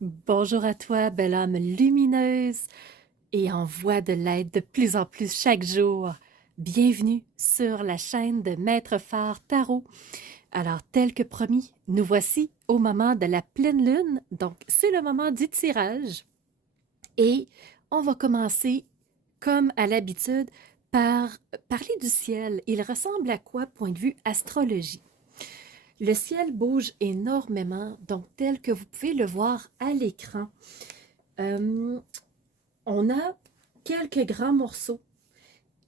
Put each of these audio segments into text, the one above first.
Bonjour à toi, belle âme lumineuse et en voie de l'être de plus en plus chaque jour. Bienvenue sur la chaîne de Maître Phare Tarot. Alors, tel que promis, nous voici au moment de la pleine lune, donc c'est le moment du tirage. Et on va commencer, comme à l'habitude, par parler du ciel. Il ressemble à quoi, point de vue astrologie? Le ciel bouge énormément, donc tel que vous pouvez le voir à l'écran. Euh, on a quelques grands morceaux.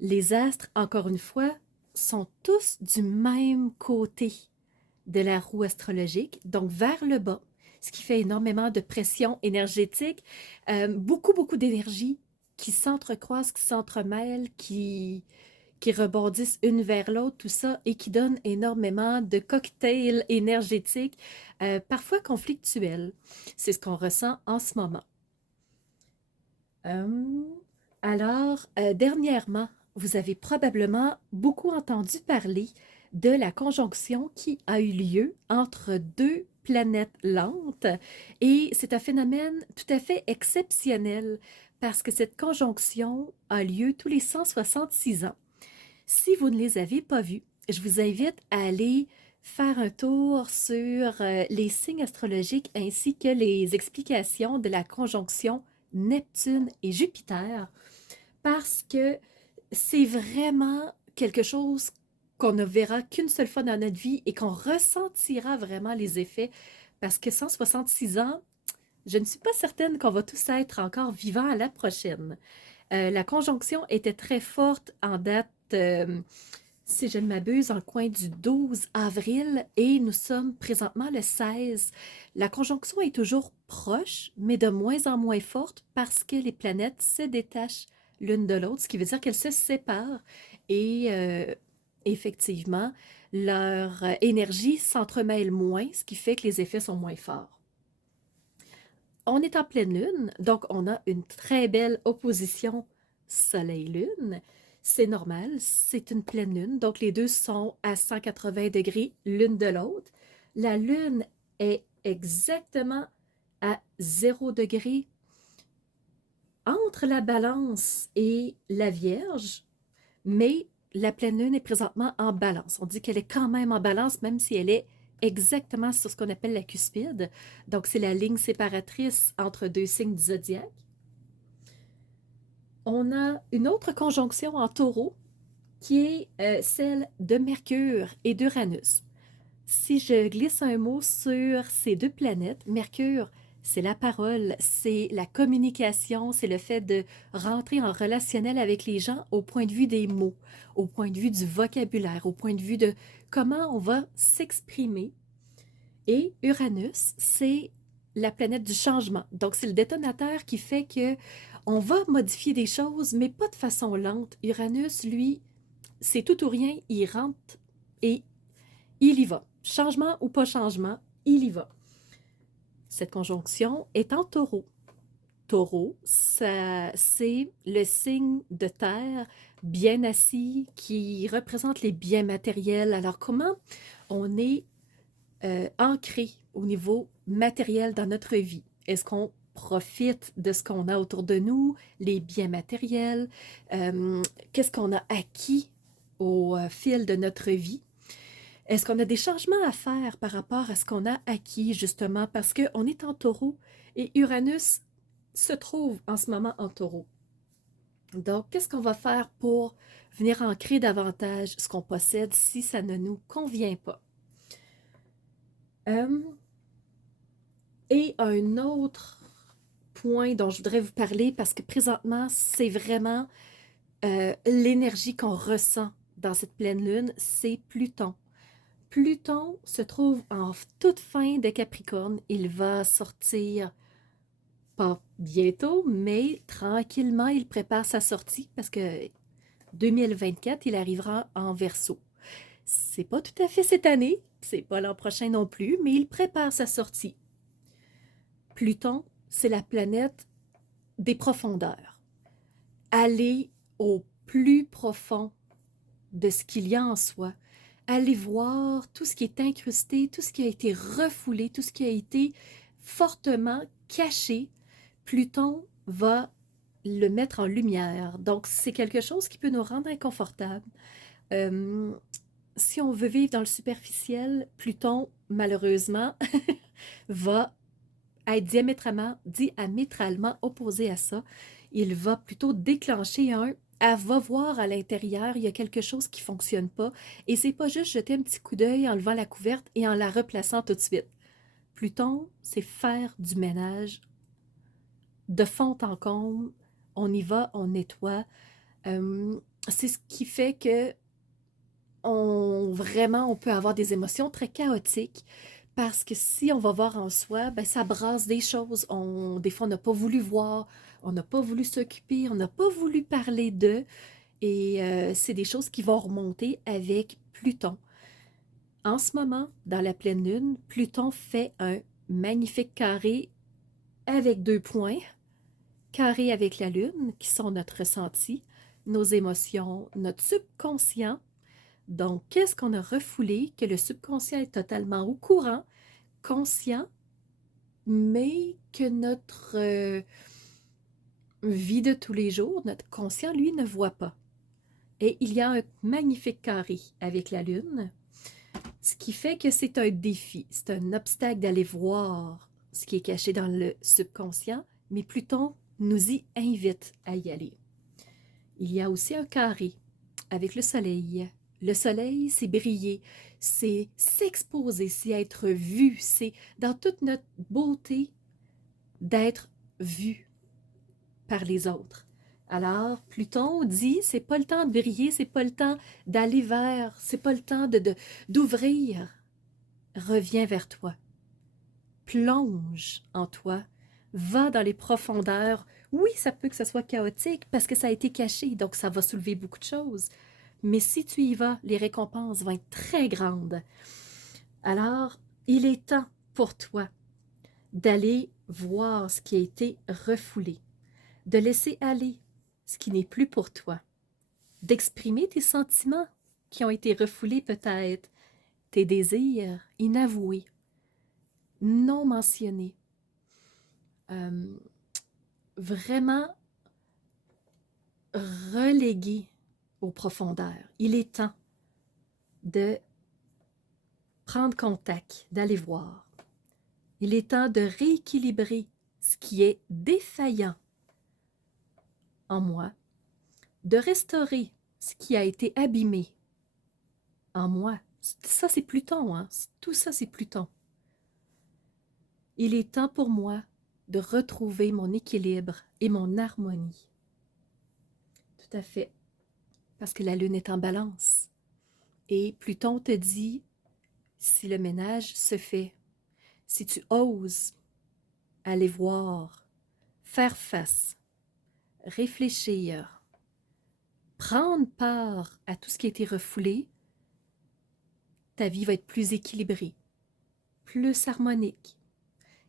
Les astres, encore une fois, sont tous du même côté de la roue astrologique, donc vers le bas, ce qui fait énormément de pression énergétique, beaucoup d'énergie qui s'entrecroisent, qui s'entremêlent, qui rebondissent une vers l'autre, tout ça, et qui donne énormément de cocktails énergétiques, parfois conflictuels. C'est ce qu'on ressent en ce moment. Euh, dernièrement, vous avez probablement beaucoup entendu parler de la conjonction qui a eu lieu entre deux planètes lentes et c'est un phénomène tout à fait exceptionnel parce que cette conjonction a lieu tous les 166 ans. Si vous ne les avez pas vus, je vous invite à aller faire un tour sur les signes astrologiques ainsi que les explications de la conjonction Neptune et Jupiter parce que c'est vraiment quelque chose qu'on ne verra qu'une seule fois dans notre vie et qu'on ressentira vraiment les effets parce que 166 ans, je ne suis pas certaine qu'on va tous être encore vivants à la prochaine. La conjonction était très forte en date, si je ne m'abuse, dans le coin du 12 avril et nous sommes présentement le 16. La conjonction est toujours proche, mais de moins en moins forte parce que les planètes se détachent l'une de l'autre, ce qui veut dire qu'elles se séparent et effectivement, leur énergie s'entremêle moins, ce qui fait que les effets sont moins forts. On est en pleine lune, donc on a une très belle opposition Soleil-Lune. C'est normal, c'est une pleine lune, donc les deux sont à 180 degrés l'une de l'autre. La lune est exactement à 0 degré entre la balance et la Vierge, mais la pleine lune est présentement en balance. On dit qu'elle est quand même en balance, même si elle est exactement sur ce qu'on appelle la cuspide. Donc, c'est la ligne séparatrice entre deux signes du zodiaque. On a une autre conjonction en taureau qui est celle de Mercure et d'Uranus. Si je glisse un mot sur ces deux planètes, Mercure, c'est la parole, c'est la communication, c'est le fait de rentrer en relationnel avec les gens au point de vue des mots, au point de vue du vocabulaire, au point de vue de comment on va s'exprimer. Et Uranus, c'est la planète du changement. Donc, c'est le détonateur qui fait que on va modifier des choses, mais pas de façon lente. Uranus, lui, c'est tout ou rien, il rentre et il y va. Changement ou pas changement, il y va. Cette conjonction est en taureau. Taureau, ça, c'est le signe de terre bien assis qui représente les biens matériels. Alors, comment on est ancré au niveau matériel dans notre vie? Est-ce qu'on profite de ce qu'on a autour de nous, les biens matériels? Qu'est-ce qu'on a acquis au fil de notre vie? Est-ce qu'on a des changements à faire par rapport à ce qu'on a acquis, justement, parce qu'on est en taureau et Uranus se trouve en ce moment en taureau. Donc, qu'est-ce qu'on va faire pour venir ancrer davantage ce qu'on possède si ça ne nous convient pas? Euh, et un autre point dont je voudrais vous parler, parce que présentement, c'est vraiment l'énergie qu'on ressent dans cette pleine lune, c'est Pluton. Pluton se trouve en toute fin de Capricorne. Il va sortir pas bientôt, mais tranquillement, il prépare sa sortie parce que 2024, il arrivera en Verseau. C'est pas tout à fait cette année, c'est pas l'an prochain non plus, mais il prépare sa sortie. Pluton, c'est la planète des profondeurs. Aller au plus profond de ce qu'il y a en soi, aller voir tout ce qui est incrusté, tout ce qui a été refoulé, tout ce qui a été fortement caché, Pluton va le mettre en lumière. Donc, c'est quelque chose qui peut nous rendre inconfortables. Euh, si on veut vivre dans le superficiel, Pluton, malheureusement, va être diamétralement opposé à ça. Il va plutôt déclencher elle va voir à l'intérieur, il y a quelque chose qui ne fonctionne pas. Et c'est pas juste jeter un petit coup d'œil en levant la couverte et en la replaçant tout de suite. Pluton, c'est faire du ménage de fond en comble. On y va, on nettoie. C'est ce qui fait que on peut avoir des émotions très chaotiques parce que si on va voir en soi, ben, ça brasse des choses. Des fois, on n'a pas voulu voir, on n'a pas voulu s'occuper, on n'a pas voulu parler d'eux. Et c'est des choses qui vont remonter avec Pluton. En ce moment, dans la pleine lune, Pluton fait un magnifique carré avec 2 points, carré avec la lune, qui sont notre ressenti, nos émotions, notre subconscient. Donc, qu'est-ce qu'on a refoulé, que le subconscient est totalement au courant, conscient, mais que notre vie de tous les jours, notre conscient, lui, ne voit pas. Et il y a un magnifique carré avec la Lune, ce qui fait que c'est un défi, c'est un obstacle d'aller voir ce qui est caché dans le subconscient, mais Pluton nous y invite à y aller. Il y a aussi un carré avec le Soleil. Le Soleil, c'est briller, c'est s'exposer, c'est être vu, c'est dans toute notre beauté d'être vu par les autres. Alors, Pluton dit, c'est pas le temps de briller, c'est pas le temps d'aller vers, c'est pas le temps d'ouvrir. Reviens vers toi. Plonge en toi. Va dans les profondeurs. Oui, ça peut que ça soit chaotique parce que ça a été caché, donc ça va soulever beaucoup de choses. Mais si tu y vas, les récompenses vont être très grandes. Alors, il est temps pour toi d'aller voir ce qui a été refoulé, de laisser aller ce qui n'est plus pour toi, d'exprimer tes sentiments qui ont été refoulés peut-être, tes désirs inavoués, non mentionnés. Vraiment reléguer aux profondeurs. Il est temps de prendre contact, d'aller voir. Il est temps de rééquilibrer ce qui est défaillant en moi, de restaurer ce qui a été abîmé en moi. Ça, c'est Pluton, hein? Tout ça, c'est Pluton. Il est temps pour moi de retrouver mon équilibre et mon harmonie. Tout à fait. Parce que la Lune est en balance. Et Pluton te dit, si le ménage se fait, si tu oses aller voir, faire face, réfléchir, prendre part à tout ce qui a été refoulé, ta vie va être plus équilibrée, plus harmonique.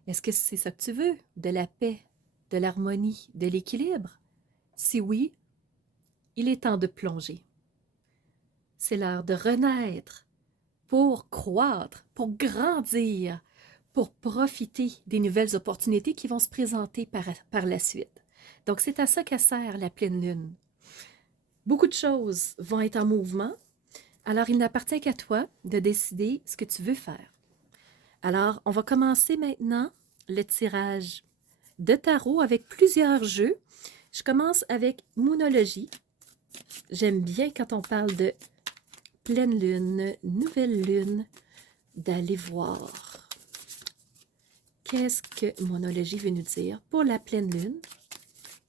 Est-ce que c'est ça que tu veux? De la paix, de l'harmonie, de l'équilibre? Si oui, il est temps de plonger. C'est l'heure de renaître pour croître, pour grandir, pour profiter des nouvelles opportunités qui vont se présenter par la suite. Donc, c'est à ça que sert la pleine lune. Beaucoup de choses vont être en mouvement, alors il n'appartient qu'à toi de décider ce que tu veux faire. Alors, on va commencer maintenant le tirage de tarot avec plusieurs jeux. Je commence avec Moonologie. J'aime bien quand on parle de pleine lune, nouvelle lune, d'aller voir. Qu'est-ce que Moonologie veut nous dire pour la pleine lune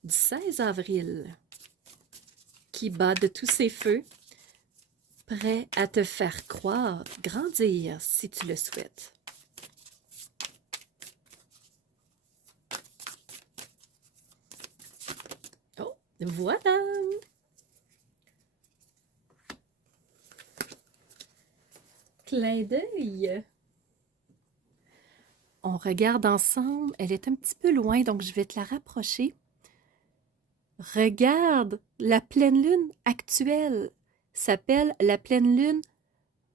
du 16 avril qui bat de tous ses feux, prêt à te faire croire, grandir si tu le souhaites. Oh, voilà! Clin d'œil! On regarde ensemble. Elle est un petit peu loin, donc je vais te la rapprocher. Regarde, la pleine lune actuelle s'appelle la pleine lune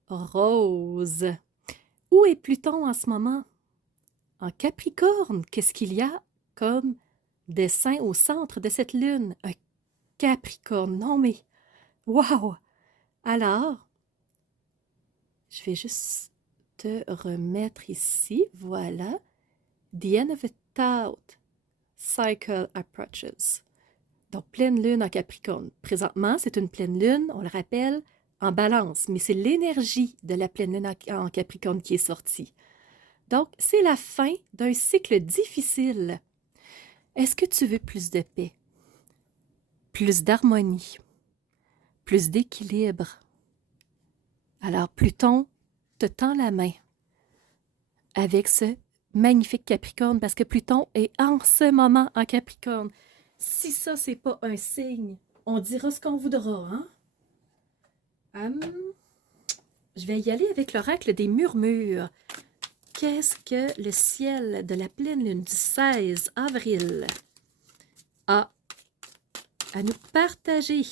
rose. Où est Pluton en ce moment? en Capricorne. Qu'est-ce qu'il y a comme dessin au centre de cette lune? Un Capricorne. Non, mais wow! Alors, je vais juste te remettre ici. Voilà. The end of a thought cycle approaches. Donc, pleine lune en Capricorne. Présentement, c'est une pleine lune, on le rappelle, en balance, mais c'est l'énergie de la pleine lune en Capricorne qui est sortie. Donc, c'est la fin d'un cycle difficile. Est-ce que tu veux plus de paix, plus d'harmonie, plus d'équilibre? Alors, Pluton te tend la main avec ce magnifique Capricorne parce que Pluton est en ce moment en Capricorne. Si ça, c'est pas un signe, on dira ce qu'on voudra, hein? Je vais y aller avec l'oracle des murmures. Qu'est-ce que le ciel de la pleine lune du 16 avril a à nous partager?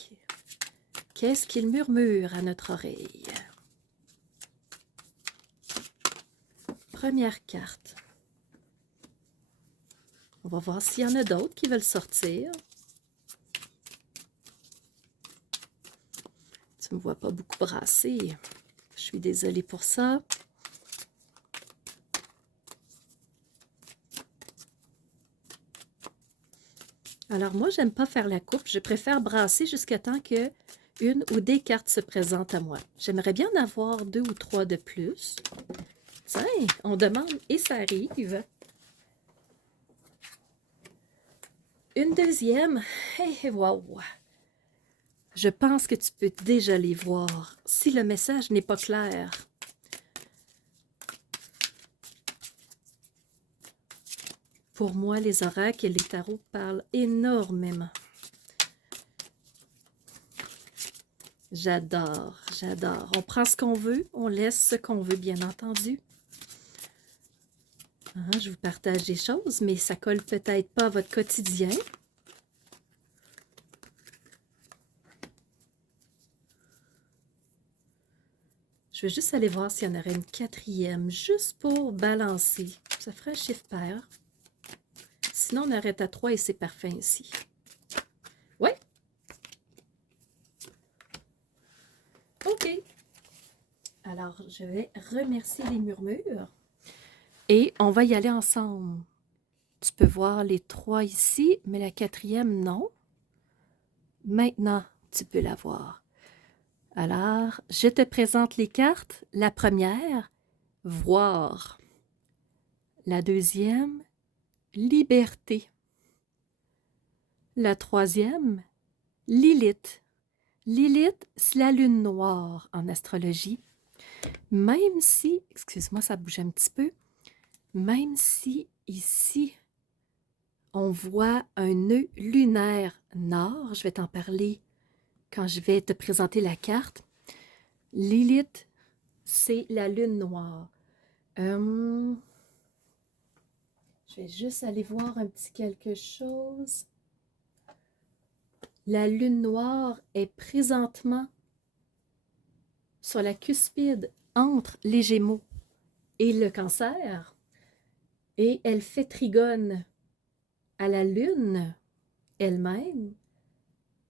Qu'est-ce qu'il murmure à notre oreille? Première carte. On va voir s'il y en a d'autres qui veulent sortir. Tu ne me vois pas beaucoup brasser. Je suis désolée pour ça. Alors moi, j'aime pas faire la coupe. Je préfère brasser jusqu'à temps que une ou des cartes se présentent à moi. J'aimerais bien en avoir 2 ou 3 de plus. Tiens, on demande et ça arrive. Une deuxième. Hey, wow! Je pense que tu peux déjà les voir si le message n'est pas clair. Pour moi, les oracles et les tarots parlent énormément. J'adore, j'adore. On prend ce qu'on veut, on laisse ce qu'on veut, bien entendu. Je vous partage des choses, mais ça colle peut-être pas à votre quotidien. Je vais juste aller voir s'il y en aurait une quatrième, juste pour balancer. Ça ferait un chiffre pair. Sinon, on arrête à 3 et c'est parfait ici. Oui. OK. Alors, je vais remercier les murmures. Et on va y aller ensemble. Tu peux voir les 3 ici, mais la quatrième, non. Maintenant, tu peux la voir. Alors, je te présente les cartes. La première, voir. La deuxième, liberté. La troisième, Lilith. Lilith, c'est la lune noire en astrologie. Même si, excuse-moi, ça bouge un petit peu, même si ici, on voit un nœud lunaire nord, je vais t'en parler quand je vais te présenter la carte. Lilith, c'est la lune noire. Je vais juste aller voir un petit quelque chose. La lune noire est présentement sur la cuspide entre les Gémeaux et le Cancer. Et elle fait trigone à la lune elle-même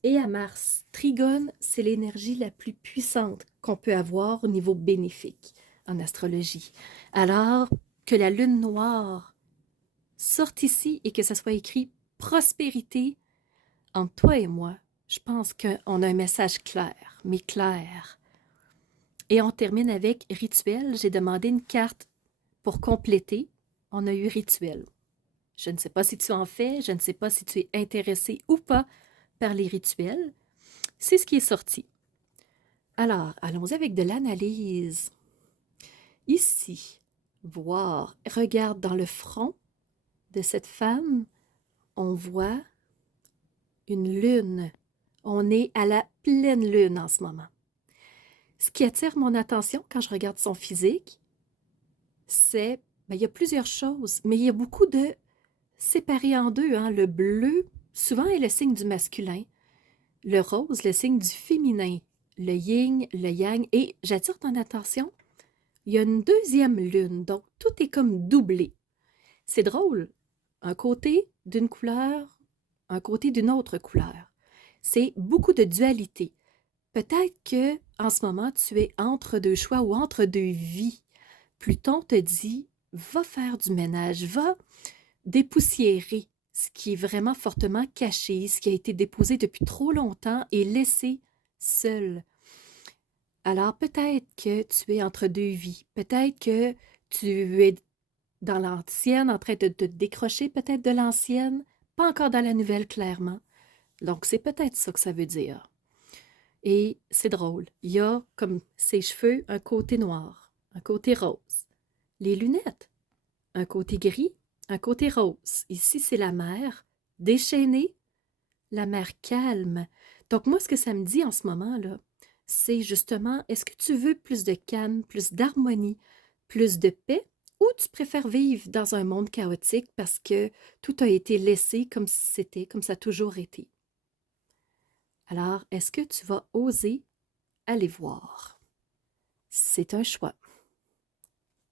et à Mars. Trigone, c'est l'énergie la plus puissante qu'on peut avoir au niveau bénéfique en astrologie. Alors que la lune noire sorte ici et que ça soit écrit prospérité, entre toi et moi, je pense qu'on a un message clair, mais clair. Et on termine avec rituel. J'ai demandé une carte pour compléter. On a eu rituel. Je ne sais pas si tu en fais, je ne sais pas si tu es intéressé ou pas par les rituels. C'est ce qui est sorti. Alors, allons-y avec de l'analyse. Ici, voir, regarde dans le front de cette femme, on voit une lune. On est à la pleine lune en ce moment. Ce qui attire mon attention quand je regarde son physique, c'est, il y a plusieurs choses, mais il y a beaucoup de séparés en deux. Le bleu, souvent, est le signe du masculin. Le rose, le signe du féminin. Le yin, le yang. Et j'attire ton attention, il y a une deuxième lune, donc tout est comme doublé. C'est drôle. Un côté d'une couleur, un côté d'une autre couleur. C'est beaucoup de dualité. Peut-être que en ce moment, tu es entre deux choix ou entre deux vies. Pluton te dit, va faire du ménage, va dépoussiérer ce qui est vraiment fortement caché, ce qui a été déposé depuis trop longtemps et laissé seul. Alors peut-être que tu es entre deux vies, peut-être que tu es dans l'ancienne, en train de te décrocher peut-être de l'ancienne, pas encore dans la nouvelle clairement. Donc c'est peut-être ça que ça veut dire. Et c'est drôle, il y a comme ses cheveux un côté noir, un côté rose. Les lunettes, un côté gris, un côté rose. Ici c'est la mer, déchaînée, la mer calme. Donc moi ce que ça me dit en ce moment-là, c'est justement, est-ce que tu veux plus de calme, plus d'harmonie, plus de paix, ou tu préfères vivre dans un monde chaotique parce que tout a été laissé comme c'était, comme ça a toujours été? Alors, est-ce que tu vas oser aller voir? C'est un choix.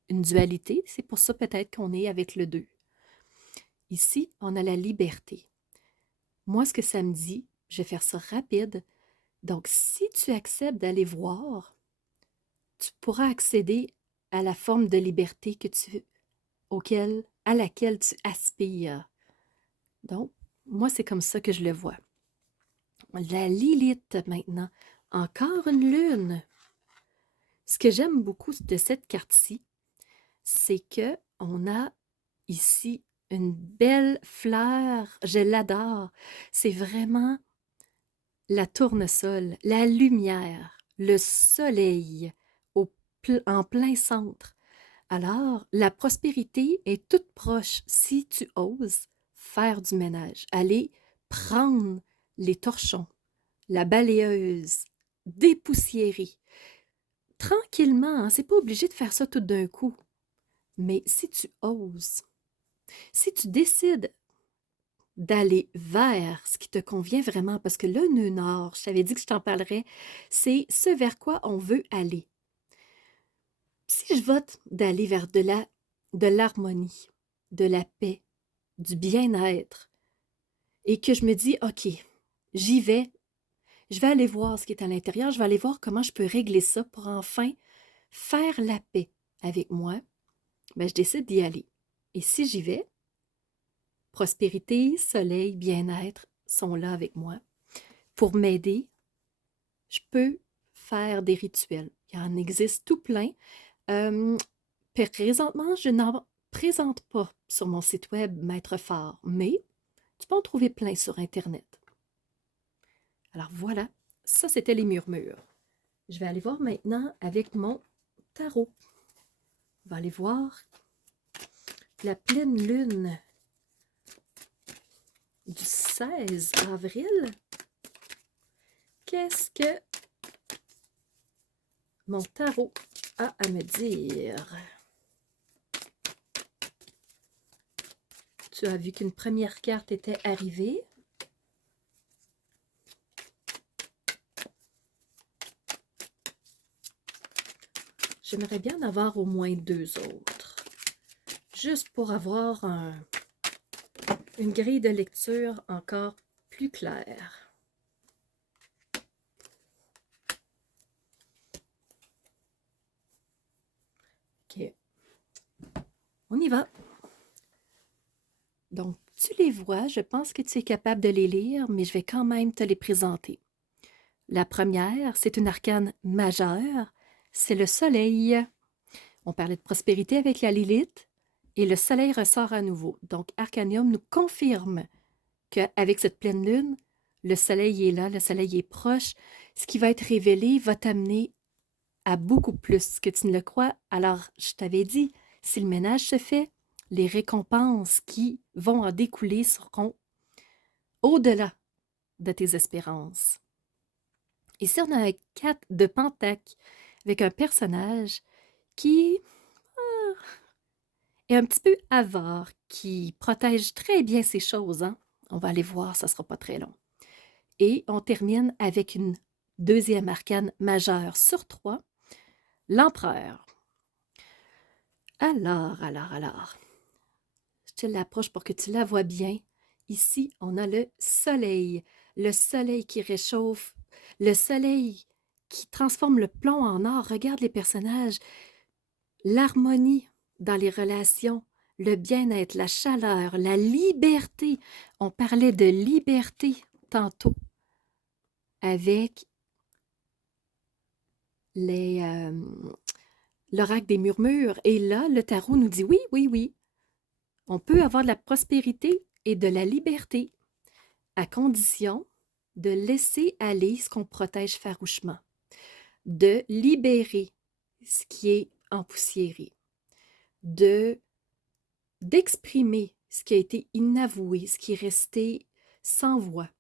Une dualité, c'est pour ça peut-être qu'on est avec le 2. Ici, on a la liberté. Moi, ce que ça me dit, je vais faire ça rapide. Donc, si tu acceptes d'aller voir, tu pourras accéder à la forme de liberté à laquelle tu aspires. Donc, moi, c'est comme ça que je le vois. La Lilith maintenant, encore une lune. Ce que j'aime beaucoup de cette carte-ci, c'est que on a ici une belle fleur. Je l'adore. C'est vraiment la tournesol, la lumière, le soleil en plein centre. Alors, la prospérité est toute proche si tu oses faire du ménage, aller prendre les torchons, la balayeuse, dépoussiérer. Tranquillement, hein, c'est pas obligé de faire ça tout d'un coup. Mais si tu oses, si tu décides d'aller vers ce qui te convient vraiment, parce que le nœud nord, je t'avais dit que je t'en parlerais, c'est ce vers quoi on veut aller. Si je vote d'aller vers de l'harmonie, de la paix, du bien-être, et que je me dis, OK, j'y vais, je vais aller voir ce qui est à l'intérieur, je vais aller voir comment je peux régler ça pour enfin faire la paix avec moi, ben, je décide d'y aller. Et si j'y vais, prospérité, soleil, bien-être sont là avec moi. Pour m'aider, je peux faire des rituels. Il y en existe tout plein. Euh, Présentement, je n'en présente pas sur mon site web Maître Phare, mais tu peux en trouver plein sur Internet. Alors voilà, ça c'était les murmures. Je vais aller voir maintenant avec mon tarot. On va aller voir la pleine lune du 16 avril. Qu'est-ce que mon tarot a à me dire? Tu as vu qu'une première carte était arrivée. J'aimerais bien en avoir au moins 2 autres. Juste pour avoir une grille de lecture encore plus claire. OK. On y va. Donc, tu les vois, je pense que tu es capable de les lire, mais je vais quand même te les présenter. La première, c'est une arcane majeure, c'est le soleil. On parlait de prospérité avec la Lilith, et le soleil ressort à nouveau. Donc, Arcanium nous confirme qu'avec cette pleine lune, le soleil est là, le soleil est proche. Ce qui va être révélé va t'amener à beaucoup plus que tu ne le crois. Alors, je t'avais dit, si le ménage se fait, les récompenses qui vont en découler seront au-delà de tes espérances. Ici, on a un 4 de Pentacle avec un personnage qui est un petit peu avare, qui protège très bien ses choses. Hein? On va aller voir, ça ne sera pas très long. Et on termine avec une deuxième arcane majeure sur 3, l'empereur. Alors. te l'approche pour que tu la vois bien. Ici, on a le soleil qui réchauffe, le soleil qui transforme le plomb en or. Regarde les personnages, l'harmonie dans les relations, le bien-être, la chaleur, la liberté. On parlait de liberté tantôt avec les, l'oracle des murmures. Et là, le tarot nous dit oui, oui, oui, on peut avoir de la prospérité et de la liberté, à condition de laisser aller ce qu'on protège farouchement, de libérer ce qui est empoussiéré, d'exprimer ce qui a été inavoué, ce qui est resté sans voix.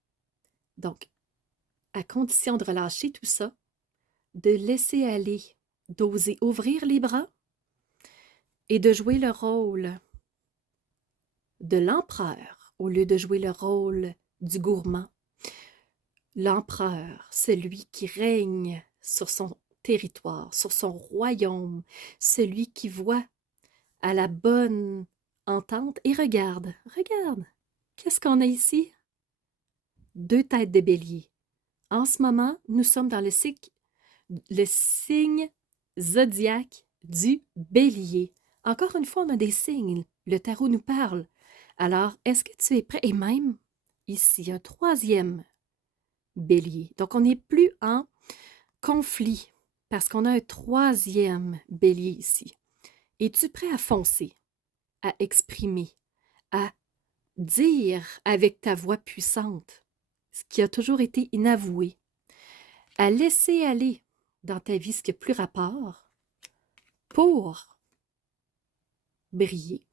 Donc, à condition de relâcher tout ça, de laisser aller, d'oser ouvrir les bras et de jouer le rôle de l'empereur au lieu de jouer le rôle du gourmand. L'empereur, celui qui règne sur son territoire, sur son royaume, celui qui voit à la bonne entente et regarde, qu'est-ce qu'on a ici? 2 têtes de bélier. En ce moment, nous sommes dans le signe zodiaque du bélier. Encore une fois, on a des signes. Le tarot nous parle. Alors, est-ce que tu es prêt? Et même, ici, un 3e bélier. Donc, on n'est plus en conflit parce qu'on a un 3e bélier ici. Es-tu prêt à foncer, à exprimer, à dire avec ta voix puissante ce qui a toujours été inavoué, à laisser aller dans ta vie ce qui n'a plus rapport pour briller?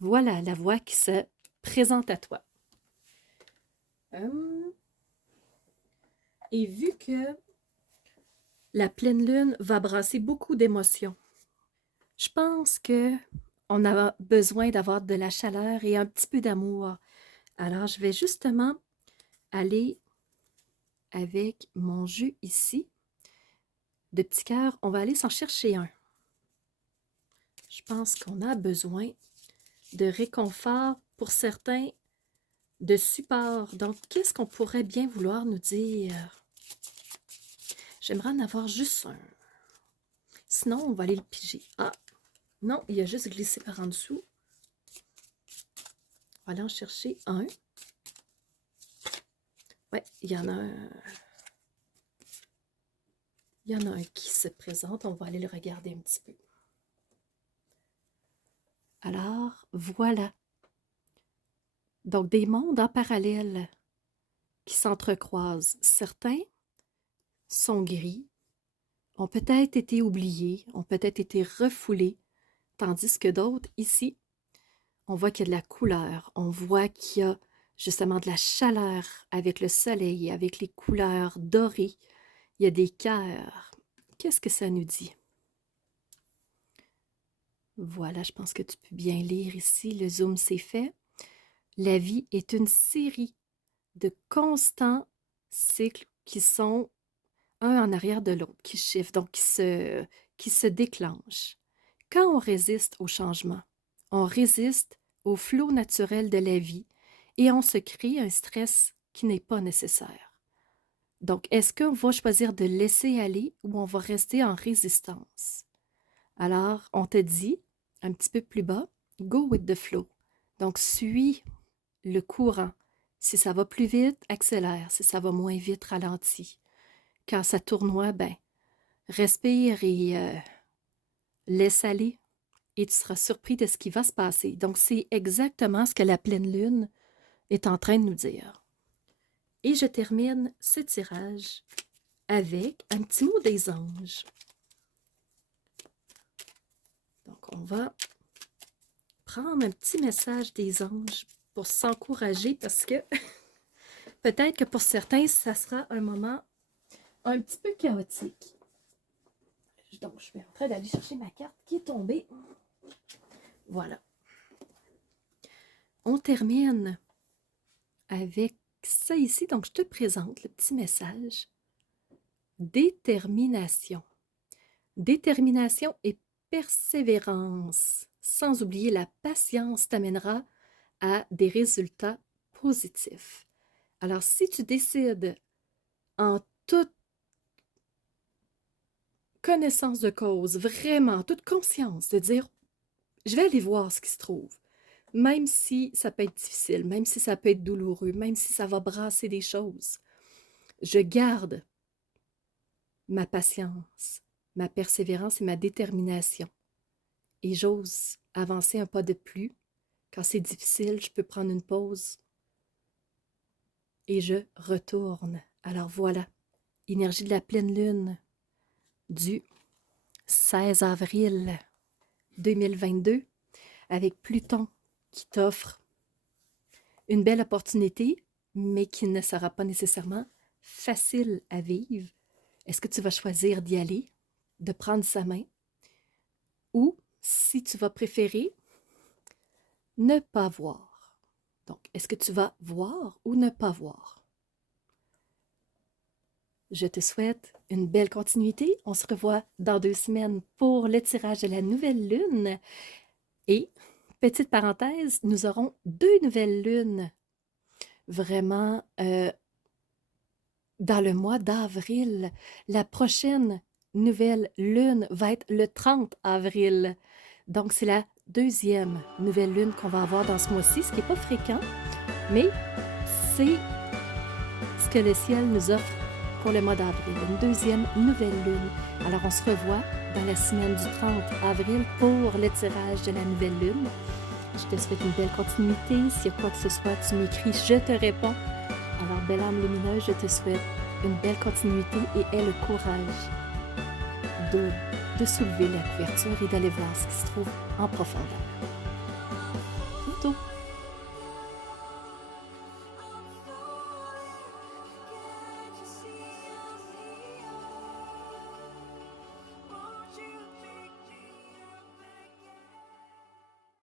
Voilà la voix qui se présente à toi. Et vu que la pleine lune va brasser beaucoup d'émotions, je pense que on a besoin d'avoir de la chaleur et un petit peu d'amour. Alors, je vais justement aller avec mon jeu ici de petits cœurs. On va aller s'en chercher un. Je pense qu'on a besoin de réconfort, pour certains, de support. Donc, qu'est-ce qu'on pourrait bien vouloir nous dire? J'aimerais en avoir juste un. Sinon, on va aller le piger. Ah, non, il a juste glissé par en dessous. On va aller en chercher un. Ouais, il y en a un. Il y en a un qui se présente. On va aller le regarder un petit peu. Alors, voilà. Donc, des mondes en parallèle qui s'entrecroisent. Certains sont gris, ont peut-être été oubliés, ont peut-être été refoulés, tandis que d'autres, ici, on voit qu'il y a de la couleur, on voit qu'il y a justement de la chaleur avec le soleil, avec les couleurs dorées. Il y a des cœurs. Qu'est-ce que ça nous dit? Voilà, je pense que tu peux bien lire ici. Le zoom s'est fait. La vie est une série de constants cycles qui sont un en arrière de l'autre, qui chiffrent, donc qui se déclenchent. Quand on résiste au changement, on résiste au flot naturel de la vie et on se crée un stress qui n'est pas nécessaire. Donc, est-ce qu'on va choisir de laisser aller ou on va rester en résistance? Alors, on te dit, un petit peu plus bas, go with the flow. Donc, suis le courant. Si ça va plus vite, accélère. Si ça va moins vite, ralentis. Quand ça tournoie, ben, respire et laisse aller et tu seras surpris de ce qui va se passer. Donc, c'est exactement ce que la pleine lune est en train de nous dire. Et je termine ce tirage avec un petit mot des anges. Donc, on va prendre un petit message des anges pour s'encourager parce que peut-être que pour certains, ça sera un moment un petit peu chaotique. Donc, je suis en train d'aller chercher ma carte qui est tombée. Voilà. On termine avec ça ici. Donc, je te présente le petit message. Détermination. Détermination et persévérance sans oublier la patience t'amènera à des résultats positifs. Alors, si tu décides en toute connaissance de cause, vraiment, toute conscience, de dire, je vais aller voir ce qui se trouve, même si ça peut être difficile, même si ça peut être douloureux, même si ça va brasser des choses, je garde ma patience, ma persévérance et ma détermination. Et j'ose avancer un pas de plus. Quand c'est difficile, je peux prendre une pause et je retourne. Alors voilà, énergie de la pleine lune du 16 avril 2022 avec Pluton qui t'offre une belle opportunité, mais qui ne sera pas nécessairement facile à vivre. Est-ce que tu vas choisir d'y aller, de prendre sa main, ou si tu vas préférer ne pas voir? Donc, est-ce que tu vas voir ou ne pas voir? Je te souhaite une belle continuité. On se revoit dans 2 semaines pour le tirage de la nouvelle lune. Et, petite parenthèse, nous aurons 2 nouvelles lunes vraiment dans le mois d'avril. La prochaine nouvelle lune va être le 30 avril. Donc, c'est la 2e nouvelle lune qu'on va avoir dans ce mois-ci, ce qui n'est pas fréquent, mais c'est ce que le ciel nous offre pour le mois d'avril, une 2e nouvelle lune. Alors, on se revoit dans la semaine du 30 avril pour le tirage de la nouvelle lune. Je te souhaite une belle continuité. S'il y a quoi que ce soit, tu m'écris, je te réponds. Alors, belle âme lumineuse, je te souhaite une belle continuité et aie le courage de soulever la couverture et d'aller voir ce qui se trouve en profondeur. À bientôt!